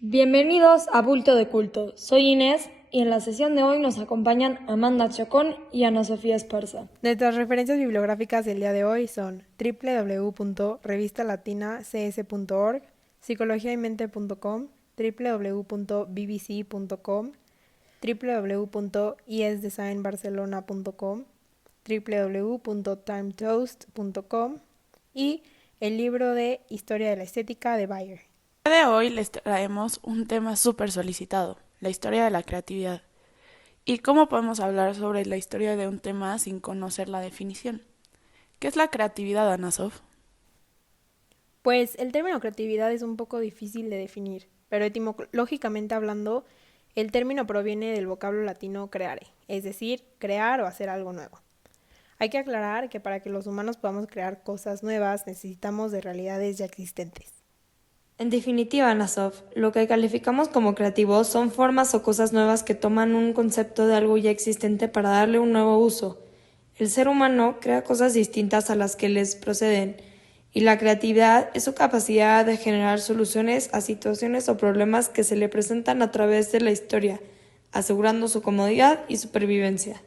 Bienvenidos a Bulto de Culto. Soy Inés y en la sesión de hoy nos acompañan Amanda Chacón y Ana Sofía Esparza. Nuestras referencias bibliográficas del día de hoy son www.revistalatina.cs.org, psicologiaymente.com, www.bbc.com, www.isdesignbarcelona.com, www.timetoast.com y el libro de Historia de la Estética de Bayer. El día de hoy les traemos un tema súper solicitado, la historia de la creatividad. ¿Y cómo podemos hablar sobre la historia de un tema sin conocer la definición? ¿Qué es la creatividad, Ana Sof? Pues el término creatividad es un poco difícil de definir, pero etimológicamente hablando, el término proviene del vocablo latino creare, es decir, crear o hacer algo nuevo. Hay que aclarar que para que los humanos podamos crear cosas nuevas necesitamos de realidades ya existentes. En definitiva, Ana Sof, lo que calificamos como creativos son formas o cosas nuevas que toman un concepto de algo ya existente para darle un nuevo uso. El ser humano crea cosas distintas a las que les proceden, y la creatividad es su capacidad de generar soluciones a situaciones o problemas que se le presentan a través de la historia, asegurando su comodidad y supervivencia.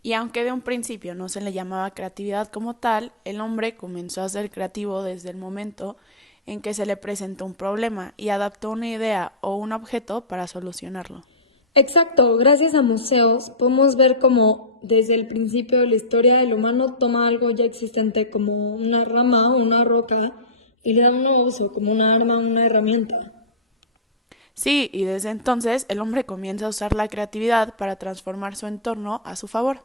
Y aunque de un principio no se le llamaba creatividad como tal, el hombre comenzó a ser creativo desde el momento en que se le presentó un problema y adaptó una idea o un objeto para solucionarlo. Exacto, gracias a museos podemos ver cómo desde el principio de la historia el humano toma algo ya existente como una rama o una roca y le da un nuevo uso como una arma o una herramienta. Sí, y desde entonces el hombre comienza a usar la creatividad para transformar su entorno a su favor.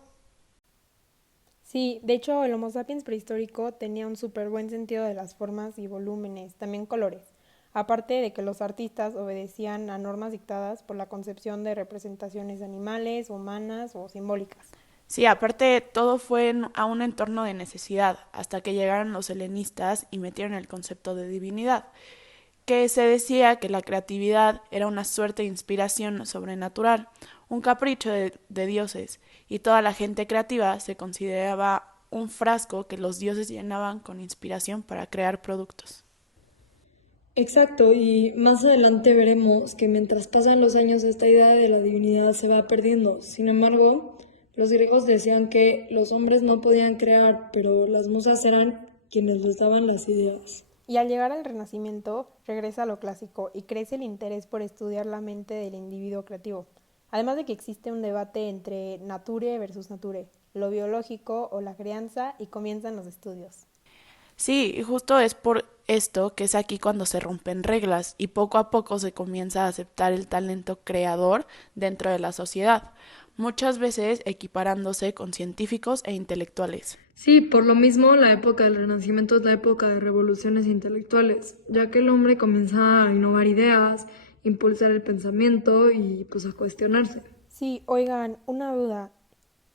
Sí, de hecho el Homo sapiens prehistórico tenía un súper buen sentido de las formas y volúmenes, también colores, aparte de que los artistas obedecían a normas dictadas por la concepción de representaciones animales, humanas o simbólicas. Sí, aparte todo fue a un entorno de necesidad, hasta que llegaron los helenistas y metieron el concepto de divinidad, que se decía que la creatividad era una suerte de inspiración sobrenatural, un capricho de dioses, y toda la gente creativa se consideraba un frasco que los dioses llenaban con inspiración para crear productos. Exacto, y más adelante veremos que mientras pasan los años esta idea de la divinidad se va perdiendo. Sin embargo, los griegos decían que los hombres no podían crear, pero las musas eran quienes les daban las ideas. Y al llegar al Renacimiento, regresa a lo clásico y crece el interés por estudiar la mente del individuo creativo. Además de que existe un debate entre nature versus nature, lo biológico o la crianza, y comienzan los estudios. Sí, y justo es por esto que es aquí cuando se rompen reglas y poco a poco se comienza a aceptar el talento creador dentro de la sociedad, muchas veces equiparándose con científicos e intelectuales. Sí, por lo mismo la época del Renacimiento es la época de revoluciones intelectuales, ya que el hombre comienza a innovar ideas, impulsar el pensamiento y pues a cuestionarse. Sí, oigan, una duda.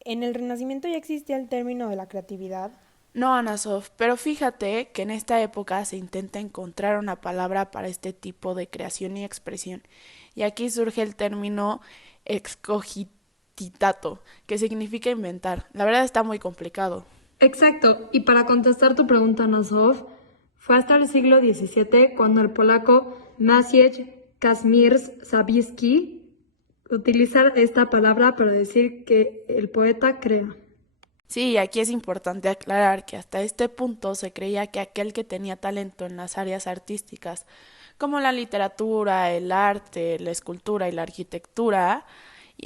¿En el Renacimiento ya existía el término de la creatividad? No, Anasov, pero fíjate que en esta época se intenta encontrar una palabra para este tipo de creación y expresión, y aquí surge el término excogitato, que significa inventar. La verdad está muy complicado. Exacto, y para contestar tu pregunta, Nasov, fue hasta el siglo XVII cuando el polaco Maciej Kazimierz-Zabiskie utiliza esta palabra para decir que el poeta crea. Sí, y aquí es importante aclarar que hasta este punto se creía que aquel que tenía talento en las áreas artísticas, como la literatura, el arte, la escultura y la arquitectura,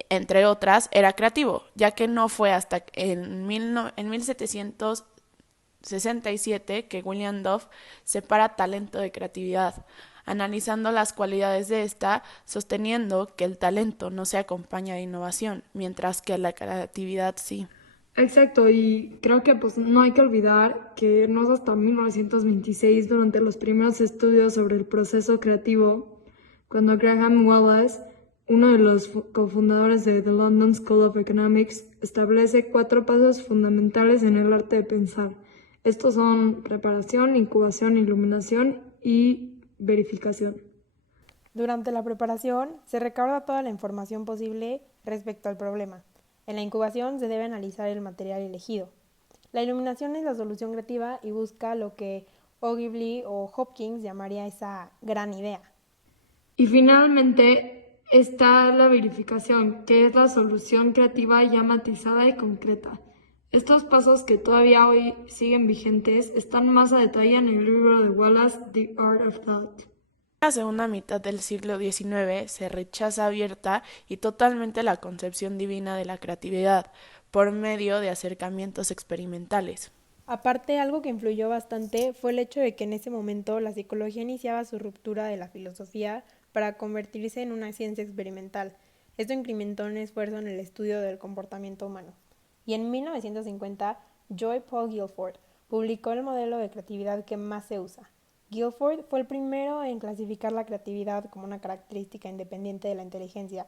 entre otras, era creativo, ya que no fue hasta en 1767 que William Dove separa talento de creatividad, analizando las cualidades de esta, sosteniendo que el talento no se acompaña de innovación, mientras que la creatividad sí. Exacto, y creo que pues no hay que olvidar que no es hasta 1926, durante los primeros estudios sobre el proceso creativo, cuando Graham Wallace, uno de los cofundadores de The London School of Economics, establece 4 pasos fundamentales en el arte de pensar. Estos son preparación, incubación, iluminación y verificación. Durante la preparación se recauda toda la información posible respecto al problema. En la incubación se debe analizar el material elegido. La iluminación es la solución creativa y busca lo que Ogilvy o Hopkins llamaría esa gran idea. Y finalmente está la verificación, que es la solución creativa ya matizada y concreta. Estos pasos que todavía hoy siguen vigentes están más a detalle en el libro de Wallace, The Art of Thought. En la segunda mitad del siglo XIX se rechaza abierta y totalmente la concepción divina de la creatividad por medio de acercamientos experimentales. Aparte, algo que influyó bastante fue el hecho de que en ese momento la psicología iniciaba su ruptura de la filosofía para convertirse en una ciencia experimental. Esto incrementó un esfuerzo en el estudio del comportamiento humano. Y en 1950, Joy Paul Guilford publicó el modelo de creatividad que más se usa. Guilford fue el primero en clasificar la creatividad como una característica independiente de la inteligencia,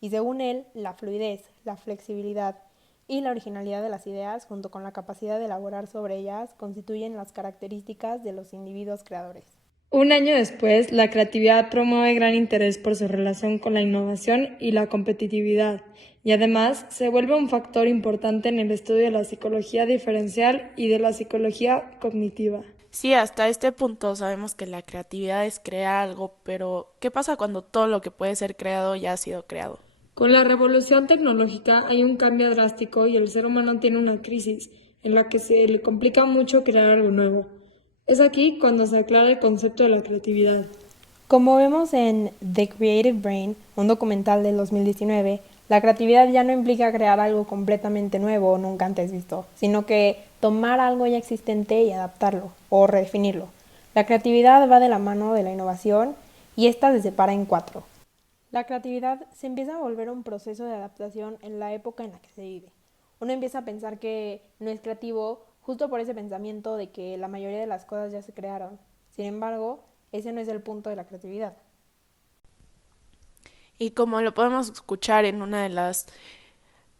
y según él, la fluidez, la flexibilidad y la originalidad de las ideas, junto con la capacidad de elaborar sobre ellas, constituyen las características de los individuos creadores. Un año después, la creatividad promueve gran interés por su relación con la innovación y la competitividad, y además se vuelve un factor importante en el estudio de la psicología diferencial y de la psicología cognitiva. Sí, hasta este punto sabemos que la creatividad es crear algo, pero ¿qué pasa cuando todo lo que puede ser creado ya ha sido creado? Con la revolución tecnológica hay un cambio drástico y el ser humano tiene una crisis en la que se le complica mucho crear algo nuevo. Es aquí cuando se aclara el concepto de la creatividad. Como vemos en The Creative Brain, un documental del 2019, la creatividad ya no implica crear algo completamente nuevo o nunca antes visto, sino que tomar algo ya existente y adaptarlo o redefinirlo. La creatividad va de la mano de la innovación y esta se separa en 4. La creatividad se empieza a volver un proceso de adaptación en la época en la que se vive. Uno empieza a pensar que no es creativo justo por ese pensamiento de que la mayoría de las cosas ya se crearon. Sin embargo, ese no es el punto de la creatividad. Y como lo podemos escuchar en una de las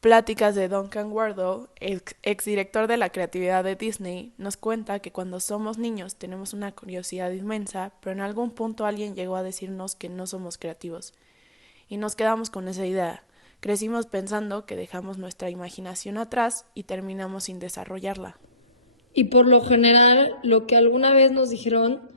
pláticas de Duncan Wardow, el exdirector de la creatividad de Disney, nos cuenta que cuando somos niños tenemos una curiosidad inmensa, pero en algún punto alguien llegó a decirnos que no somos creativos. Y nos quedamos con esa idea. Crecimos pensando que dejamos nuestra imaginación atrás y terminamos sin desarrollarla. Y por lo general, lo que alguna vez nos dijeron,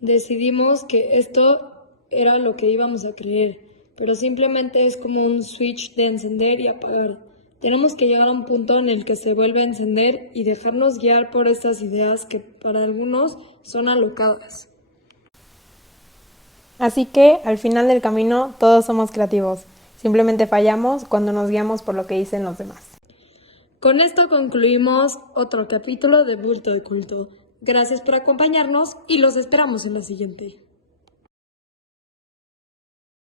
decidimos que esto era lo que íbamos a creer, pero simplemente es como un switch de encender y apagar. Tenemos que llegar a un punto en el que se vuelve a encender y dejarnos guiar por estas ideas que para algunos son alocadas. Así que, al final del camino, todos somos creativos. Simplemente fallamos cuando nos guiamos por lo que dicen los demás. Con esto concluimos otro capítulo de Bulto de Culto. Gracias por acompañarnos y los esperamos en la siguiente.